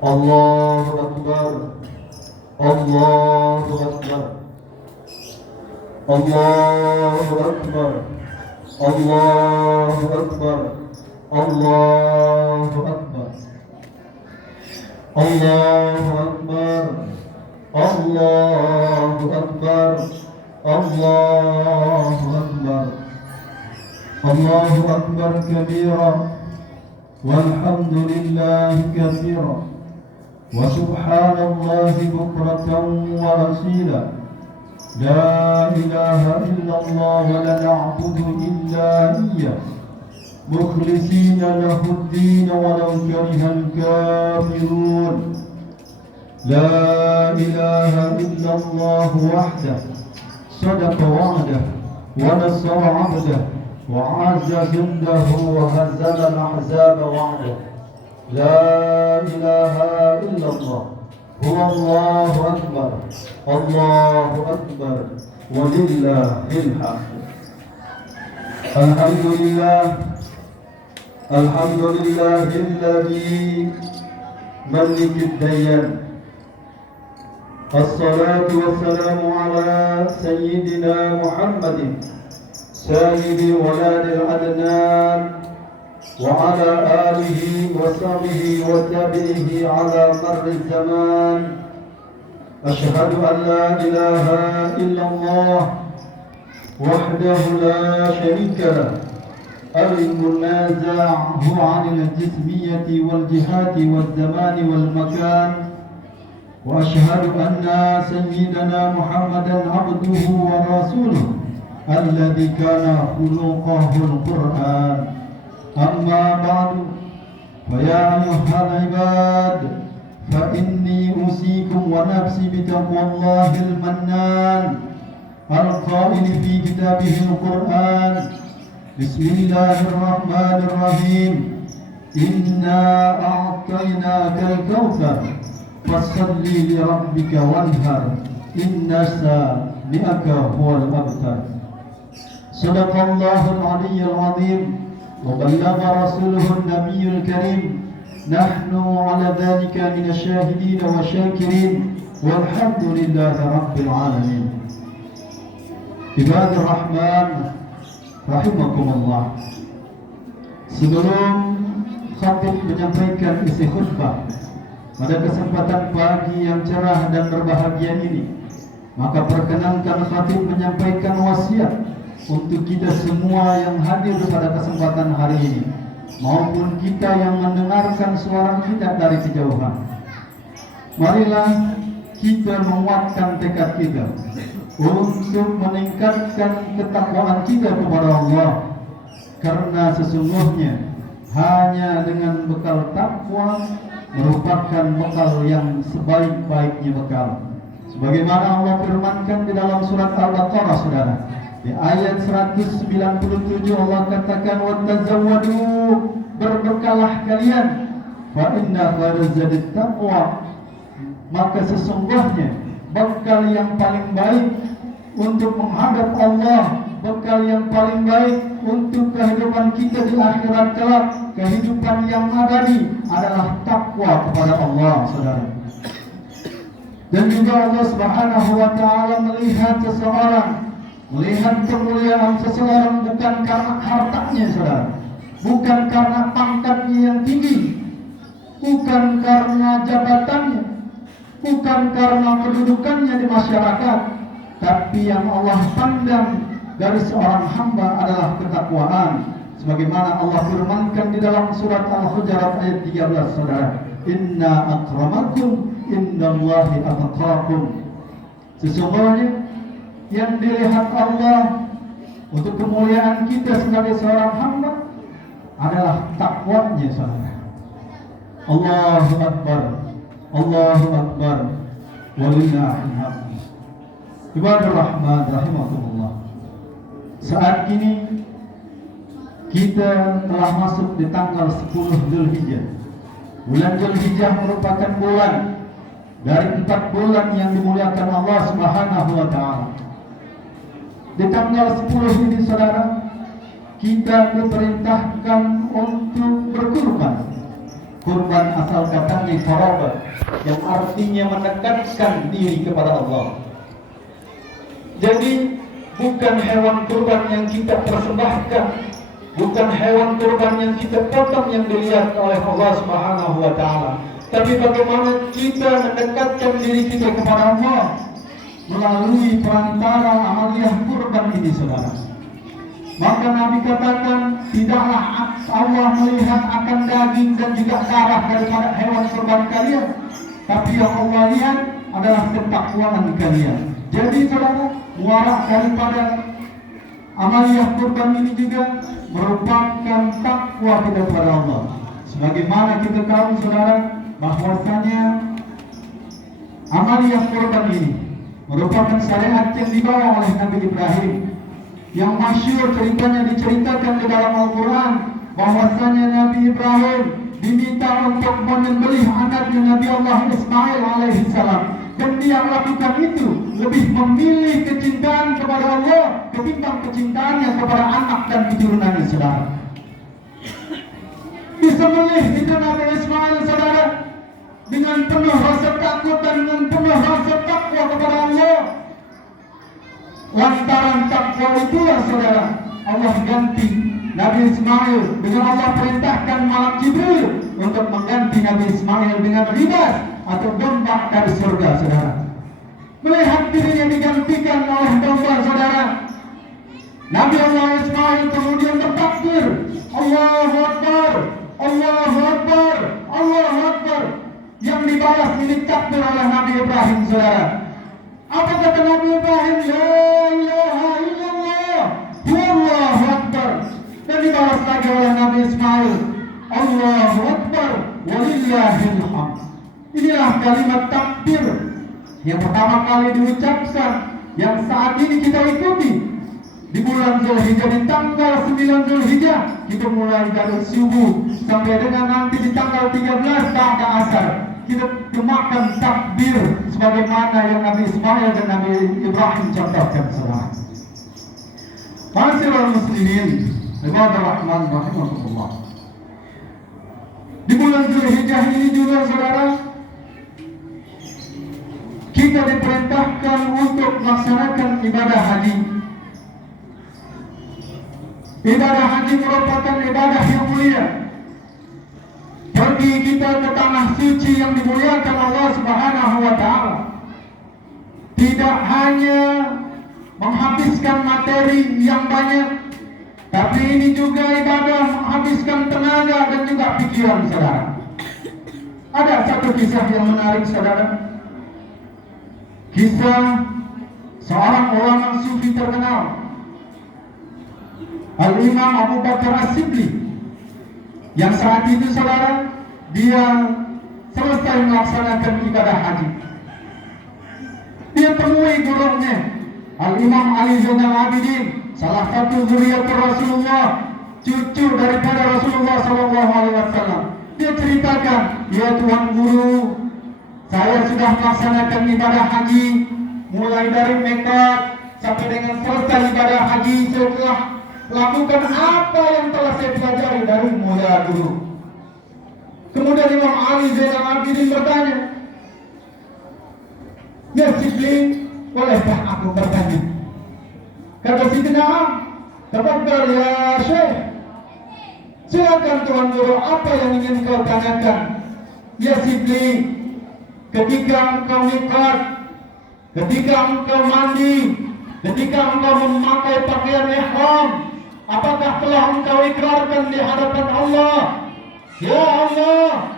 Allahu Akbar. Allahu Akbar. Allahu Akbar. Allahu Akbar. Allahu Akbar. Allahu Akbar. Allahu Akbar. Allahu Akbar. Allahu Akbar kabira walhamdulillahi katsira wa subhanallahi bukratan wa asila. La ilaha illallah wa la na'budu illa iyyah mukhlisina lahu ad-din walau karihal kafirun. La ilaha illallah wahdah sadaqa wa'dah wa nasara 'abdah وعز جنده وهزم الأحزاب وحده. لا إله إلا الله هو الله أكبر. الله أكبر ولله الحمد. الحمد لله. الحمد لله الذي ملك الديان. الصلاة والسلام على سيدنا محمد سيد ولاد العدنان وعلى آله وصحبه وتابعه على مر الزمان. أشهد أن لا إله إلا الله وحده لا شريك له المنازع هو عن الجسمية والجهات والزمان والمكان. وأشهد أن سيدنا محمدا عبده ورسوله الذي كان خلقه القرآن. أما بعد فيا أيها العباد فإني أوصيكم ونفسي بتقوى الله المنان القائل في كتابه القرآن: بسم الله الرحمن الرحيم. إنا أعطيناك الكوثر فصل لربك وانهر إن شانئك هو الأبتر. صدق الله العلي العظيم وبلغ رسوله النبي الكريم. نحن على ذلك من الشاهدين والشاكرين والحمد لله رب العالمين. عباد الرحمن rahimakumullah. Sebelum khatib menyampaikan isi khutbah pada kesempatan pagi yang cerah dan berbahagia ini, maka perkenankan khatib menyampaikan wasiat untuk kita semua yang hadir pada kesempatan hari ini maupun kita yang mendengarkan suara kita dari kejauhan. Marilah kita menguatkan tekad kita untuk meningkatkan ketakwaan kita kepada Allah, karena sesungguhnya hanya dengan bekal takwa merupakan bekal yang sebaik-baiknya bekal. Sebagaimana Allah firmankan di dalam surat Al-Baqarah, saudara, di ayat 197 Allah katakan, "Watazawwadu, berbekalah kalian, fa inna khairaz zadi taqwa." Maka sesungguhnya bekal yang paling baik untuk menghadap Allah, bekal yang paling baik untuk kehidupan kita di akhirat kelak, kehidupan yang abadi adalah takwa kepada Allah, saudara. Dan juga Allah Subhanahu wa taala melihat seseorang, melihat kemuliaan seseorang bukan karena hartanya, saudara, bukan karena pangkatnya yang tinggi, bukan karena jabatannya, bukan karena kedudukannya di masyarakat, tapi yang Allah pandang dari seorang hamba adalah ketakwaan. Sebagaimana Allah firmankan di dalam surat Al-Hujurat ayat 13, saudara, "Inna akramakum indallahi atqakum." Sesungguhnya yang dilihat Allah untuk kemuliaan kita sebagai seorang hamba adalah takwanya, saudara. Allahu Akbar. Allahu Akbar walillahil hamd. Ibadur Rahman rahimakumullah. Saat ini kita telah masuk di tanggal 10 Zulhijjah. Bulan Zulhijjah merupakan bulan dari 4 bulan yang dimuliakan Allah Subhanahu wa taala. Di tanggal 10 ini, saudara, kita diperintahkan untuk berkurban. Kurban asal katanya qarabat, yang artinya mendekatkan diri kepada Allah. Jadi bukan hewan kurban yang kita persembahkan, bukan hewan kurban yang kita potong yang dilihat oleh Allah Subhanahu wa taala, tapi bagaimana kita mendekatkan diri kita kepada Allah melalui perantara amaliyah kurban ini, saudara. Maka Nabi katakan, tidaklah Allah melihat akan daging dan juga darah daripada hewan kurban kalian, tapi yang Allah lihat adalah ketakwaan kalian. Jadi saudara, muara daripada amaliyah kurban ini juga merupakan takwa kita kepada Allah. Sebagaimana kita tahu saudara, bahwasanya amaliyah kurban ini merupakan syariat yang dibawa oleh Nabi Ibrahim, yang masyhur ceritanya diceritakan di dalam Al-Quran, bahwasanya Nabi Ibrahim diminta untuk menyembelih anaknya Nabi Allah Ismail alaihissalam, dan dia melakukan itu lebih memilih kecintaan kepada Allah ketimbang kecintaannya kepada anak dan keturunannya, saudara. Disembelih itu Nabi Ismail, saudara, dengan penuh rasa takut dan dengan penuh rasa takwa kepada Allah. Lantaran takwa itulah saudara, Allah ganti Nabi Ismail dengan Allah perintahkan malaikat Jibril untuk mengganti Nabi Ismail dengan ribas atau domba dari surga, saudara. Melihat dirinya digantikan oleh domba, saudara, Nabi Allah Ismail kemudian bertakbir, Allahu Akbar, Allahu Akbar, Allahu Akbar, yang dibalas ini takbir oleh Nabi Ibrahim, saudara. Apa kata Nabi Ibrahim? La ilaha illallah, Allahu Akbar. Dan dibalas lagi oleh Nabi Ismail, Allahu Akbar, walillahil hamd. Inilah kalimat takbir yang pertama kali diucapkan, yang saat ini kita ikuti di bulan Zulhijjah, di tanggal 9 Zulhijjah. Kita mulai dari subuh sampai dengan nanti di tanggal 13 ba'da asar, kita gemakan takbir sebagaimana yang Nabi Ismail dan Nabi Ibrahim contohkan, saudara. Ma'asyiral muslimin, ibadah rahman rahimahullah. Di bulan Zulhijjah ini juga, saudara, kita diperintahkan untuk melaksanakan ibadah haji. Ibadah haji merupakan ibadah yang mulia. Pergi kita ke tanah suci yang dimuliakan Allah Subhanahu wa taala. Tidak hanya menghabiskan materi yang banyak, tapi ini juga ibadah menghabiskan tenaga dan juga pikiran, saudara. Ada satu kisah yang menarik, saudara. Kisah seorang ulama sufi terkenal, Al-Imam Abu Bakar As-Siddiq, yang saat itu, saudara, dia selesai melaksanakan ibadah haji. Dia temui gurunya Al-Imam Ali Zainal Abidin, salah satu zuriatul Rasulullah, cucu daripada Rasulullah SAW. Dia ceritakan, ya Tuhan Guru, saya sudah melaksanakan ibadah haji mulai dari Mekah sampai dengan selesai ibadah haji. Saya telah lakukan apa yang telah saya pelajari dari mulia guru. Kemudian Imam Ali Zainal Abidin bertanya, ya Siddiq, bolehkah aku bertanya? Kata Siddiq, tafadhal ya Syekh, silakan Tuan Guru, apa yang ingin kau tanyakan? Ya Siddiq, ketika engkau nikah, ketika engkau mandi, ketika engkau memakai pakaian ihram, apakah telah engkau ikrarkan di hadapan Allah? Ya Allah,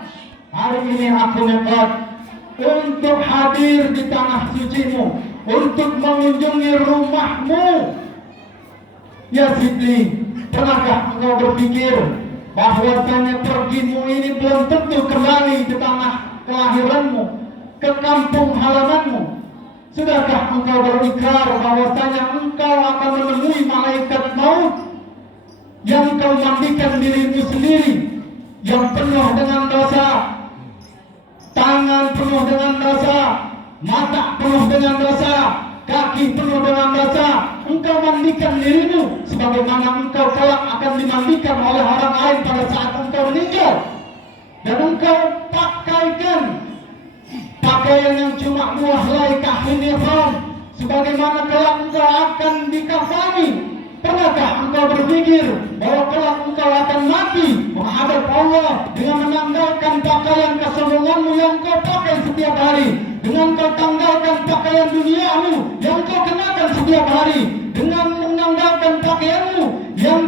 hari ini aku nekat untuk hadir di tanah sucimu, untuk mengunjungi rumahmu. Ya Siddiq, pernahkah engkau berpikir bahwasanya pergimu ini belum tentu kembali ke tanah kelahiranmu, ke kampung halamanmu? Sudahkah engkau berikrar bahwasanya engkau akan menemui malaikat maut yang kau mandikan dirimu sendiri, yang penuh dengan dosa, tangan penuh dengan dosa, mata penuh dengan dosa, kaki penuh dengan dosa? Engkau mandikan dirimu sebagaimana engkau kelak akan dimandikan oleh orang lain pada saat engkau meninggal. dan engkau pakaikan pakaian yang cuma dua helai kain ihram, sebagaimana kelak engkau akan dikafani. Pernahkah engkau berpikir bahwa kelak engkau akan mati menghadap Allah dengan menanggalkan pakaian kesombonganmu yang kau pakai setiap hari, dengan kau tanggalkan pakaian duniamu yang kau kenakan setiap hari, dengan menanggalkan pakaianmu yang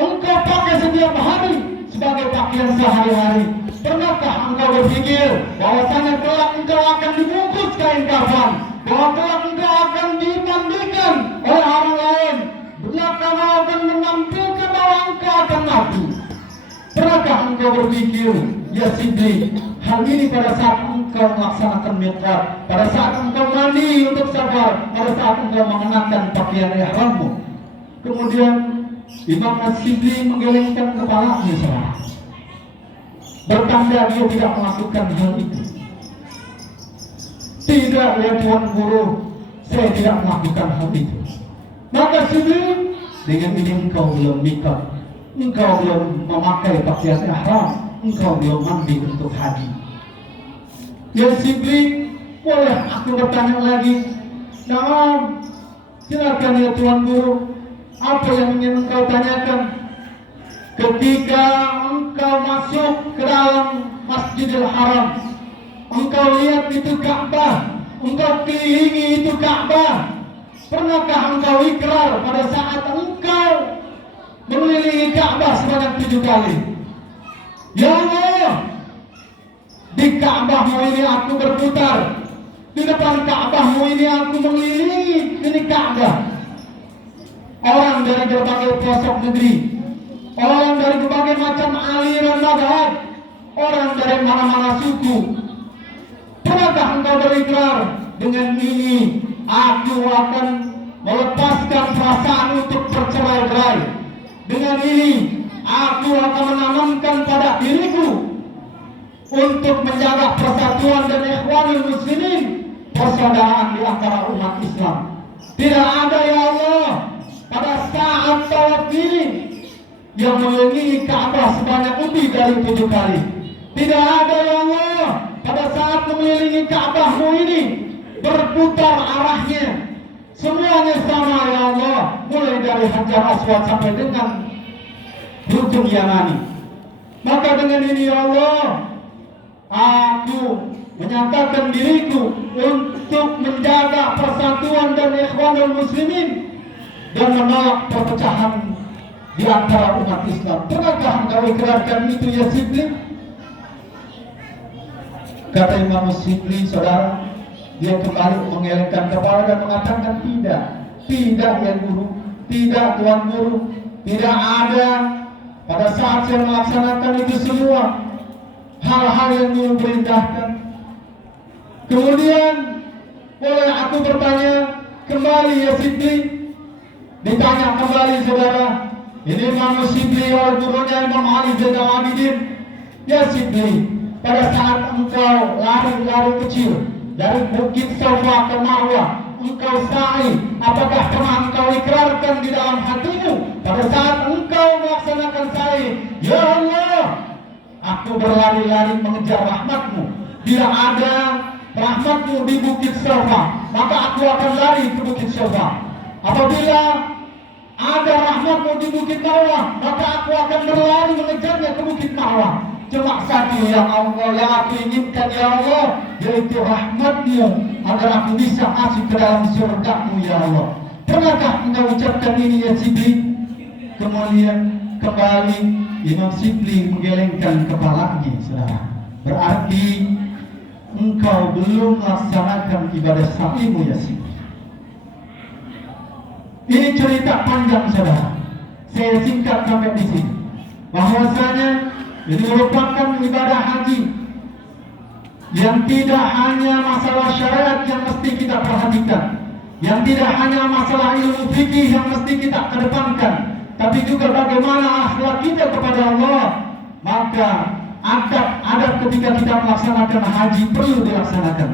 engkau pakai setiap hari sebagai pakaian sehari-hari? Pernahkah engkau berpikir bahwasanya kelak engkau akan dibungkus kain kafan, bahwa kelak engkau akan dimandikan oleh orang lain, belakang akan menampilkan bahwa engkau akan mati? Pernahkah engkau berpikir, ya Sidri, hal ini pada saat engkau melaksanakan miqat, pada saat engkau mandi untuk safar, pada saat engkau mengenakan pakaian ihrammu? Kemudian Imam As-Sidri menggelengkan kepalanya, saudara, bertanda dia tidak melakukan hal itu. Tidak, ya Tuan Guru, saya tidak melakukan hal itu. Maka Sidri, dengan ini engkau belum miqat, engkau belum memakai pakaian ihram, engkau belum mandi untuk haji. Ya Sidri, boleh aku bertanya lagi? Nah, silakan ya Tuan Guru, apa yang ingin engkau tanyakan? Ketika engkau masuk ke dalam Masjidil Haram, engkau lihat itu Ka'bah, engkau kelilingi itu Ka'bah. Pernahkah engkau ikrar pada saat engkau mengelilingi Ka'bah sebanyak 7 kali? Ya Allah, di Ka'bahmu ini aku berputar, di depan Ka'bahmu ini aku mengelilingi ini Ka'bah. Orang dari berbagai pelosok negeri, orang dari berbagai macam aliran madhab, orang dari mana-mana suku. Pernahkah engkau berikrar, dengan ini aku akan melepaskan perasaan untuk bercerai-berai, dengan ini aku akan menanamkan pada diriku untuk menjaga persatuan dan ikhwanul muslimin, persaudaraan di antara umat Islam. Tidak ada ya Allah pada saat tawaf ini yang mengelilingi Ka'bah sebanyak lebih dari 7 kali. Tidak ada ya Allah pada saat mengelilingi Ka'bahmu ini berputar arahnya semuanya sama ya Allah, mulai dari Hajar Aswad sampai dengan Rukun Yamani. Maka dengan ini ya Allah, aku menyatakan diriku untuk menjaga persatuan dan ikhwanul muslimin dan menolak perpecahan di antara umat Islam. Pernahkah engkau ikrarkan itu ya Sidri? Kata Imam Sidri, saudara, dia kembali mengelengkan kepala dan mengatakan, tidak, tidak ya Guru, tidak Tuan Guru, tidak ada. Pada saat saya melaksanakan itu semua hal-hal yang Guru perintahkan. Kemudian boleh aku bertanya kembali ya Sidri? Ditanya kembali saudara, ini Imam Sidri oleh gurunya Imam Ali Zainal Abidin. Ya Sidri, pada saat engkau lari-lari kecil dari Bukit Safa ke Marwah, engkau sa'i, apakah pernah engkau ikrarkan di dalam hatimu pada saat engkau melaksanakan sa'i, ya Allah, aku berlari-lari mengejar rahmatmu. Bila ada rahmatmu di Bukit Safa, maka aku akan lari ke Bukit Safa. Apabila ada rahmatmu di Bukit Marwah, maka aku akan berlari mengejarnya ke Bukit Marwah. Cuma satu yang Allah yang aku inginkan ya Allah, yaitu rahmatmu agar aku bisa masuk ke dalam surgamu ya Allah. Pernahkah engkau ucapkan ini ya Sidri? Kemudian kembali Imam Sidri menggelengkan kepalanya, saudara. Berarti engkau belum melaksanakan ibadah sa'imu ya Sidri. Ini cerita panjang saudara, saya singkat sampai di sini. Bahwasanya ini merupakan ibadah haji yang tidak hanya masalah syariat yang mesti kita perhatikan, yang tidak hanya masalah ilmu fikih yang mesti kita kedepankan, tapi juga bagaimana akhlak kita kepada Allah. Maka adab ketika kita melaksanakan haji perlu dilaksanakan.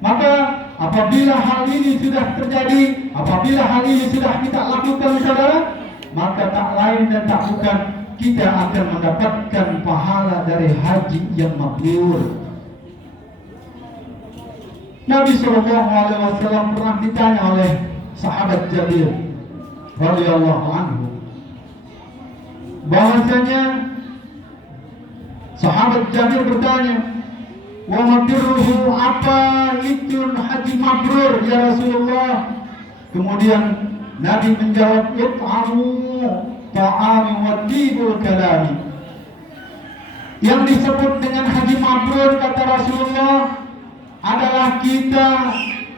Maka apabila hal ini sudah terjadi, apabila hal ini sudah kita lakukan saudara, maka tak lain dan tak bukan kita akan mendapatkan pahala dari haji yang mabrur. Nabi SAW pernah ditanya oleh sahabat Jabir radhiyallahu anhu, bahwasanya sahabat Jabir bertanya, wa mabirruhu, apa itu haji mabrur ya Rasulullah? Kemudian Nabi menjawab, it'amu ta'ami wa tibul kalami. Yang disebut dengan haji mabrur, kata Rasulullah, adalah kita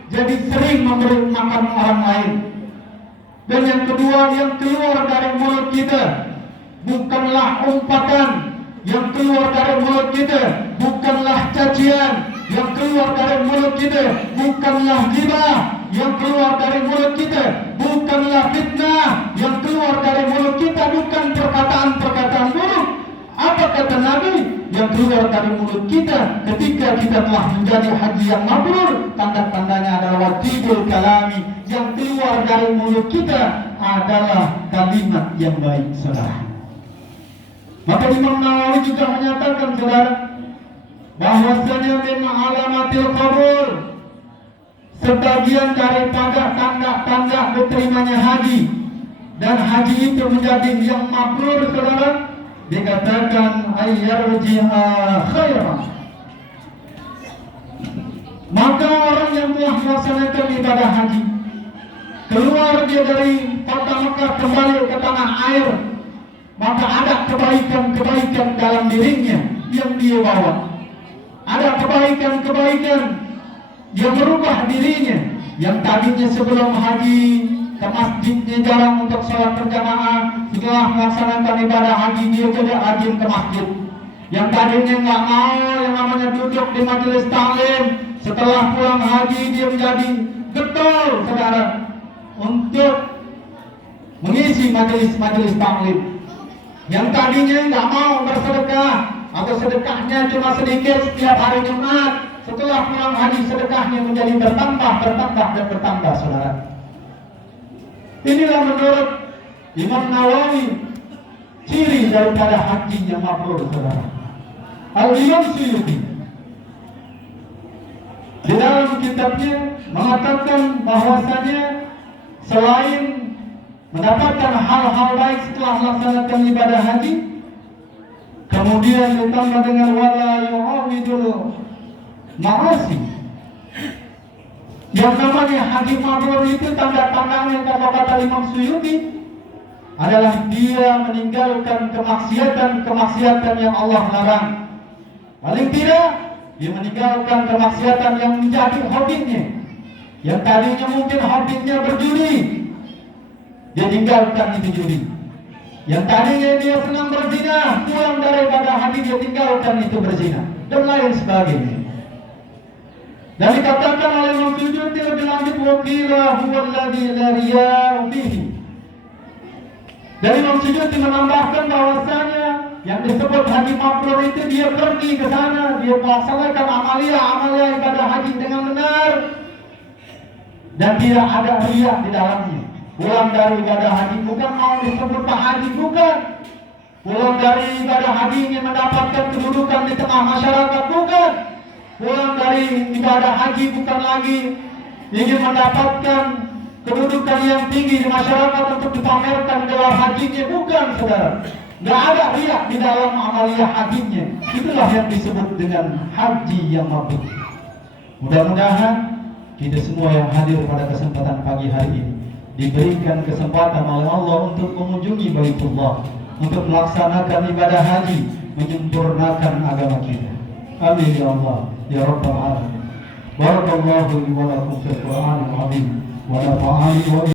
jadi sering memberi makan orang lain. Dan yang kedua, yang keluar dari mulut kita bukanlah umpatan, yang keluar dari mulut kita bukanlah cacian, yang keluar dari mulut kita bukanlah ghibah, yang keluar dari mulut kita bukanlah fitnah, yang keluar dari mulut kita bukan perkataan-perkataan buruk. Apa kata Nabi? Yang keluar dari mulut kita ketika kita telah menjadi haji yang mabrur, tanda-tandanya adalah wajibul kalami. Yang keluar dari mulut kita adalah kalimat yang baik, saudara. Maka Imam Nawawi juga menyatakan, saudara, bahwasanya min alamatil qabul, sebagian daripada tanda-tanda diterimanya haji dan haji itu menjadi yang mabrur, saudara, dikatakan ayyarjiha khairan. Maka orang yang telah melaksanakan ibadah haji, keluar dia dari kota Mekah kembali ke tanah air, maka ada kebaikan-kebaikan dalam dirinya yang dia bawa. Ada kebaikan-kebaikan yang merubah dirinya, yang tadinya sebelum haji ke masjidnya jarang untuk sholat berjamaah, setelah melaksanakan ibadah haji dia jadi rajin ke masjid. Yang tadinya nggak mau yang namanya duduk di majelis taklim, setelah pulang haji dia menjadi getol, saudara, untuk mengisi majelis taklim. Yang tadinya nggak mau bersedekah atau sedekahnya cuma sedikit setiap hari Jumat, setelah pulang haji sedekahnya menjadi bertambah, saudara. Inilah menurut Imam Nawawi ciri daripada haji yang mabrur, saudara. Al-Imam Suyuti di dalam kitabnya mengatakan bahwasanya selain mendapatkan hal-hal baik setelah melaksanakan ibadah haji, kemudian ditambah dengan wala yu'awidul ma'asi. Yang namanya haji mabrur itu tanda-tandanya, kata Imam Suyuti, adalah dia meninggalkan kemaksiatan yang Allah larang. Paling tidak dia meninggalkan kemaksiatan yang menjadi hobinya. Yang tadinya mungkin hobinya berjudi, dia tinggalkan itu judi. Yang tadinya dia senang berzina, pulang dari ibadah haji dia tinggalkan itu berzina, dan lain sebagainya. Dan dikatakan oleh Imam Suyuti lebih lanjut, waqila huwa alladhi la riya'u fihi. Dan Imam Suyuti menambahkan bahwasanya yang disebut haji mabrur itu dia pergi ke sana, dia melaksanakan amalia ibadah haji dengan benar dan tidak ada riya di dalamnya. Pulang dari ibadah haji bukan mau disebut Pak Haji, bukan. Pulang dari ibadah haji ingin mendapatkan kedudukan di tengah masyarakat, bukan. Pulang dari ibadah haji bukan lagi ingin mendapatkan kedudukan yang tinggi di masyarakat untuk dipamerkan gelar hajinya, bukan, saudara. Nggak ada riya di dalam amaliyah hajinya. Itulah yang disebut dengan haji yang mabrur. Mudah-mudahan kita semua yang hadir pada kesempatan pagi hari ini diberikan kesempatan oleh Allah untuk mengunjungi Baitullah, untuk melaksanakan ibadah haji, menyempurnakan agama kita. Amin ya Allah ya Rabbal alamin. Barakallahu li wa lakum fil Qur'anil azim wa nafa'ani wa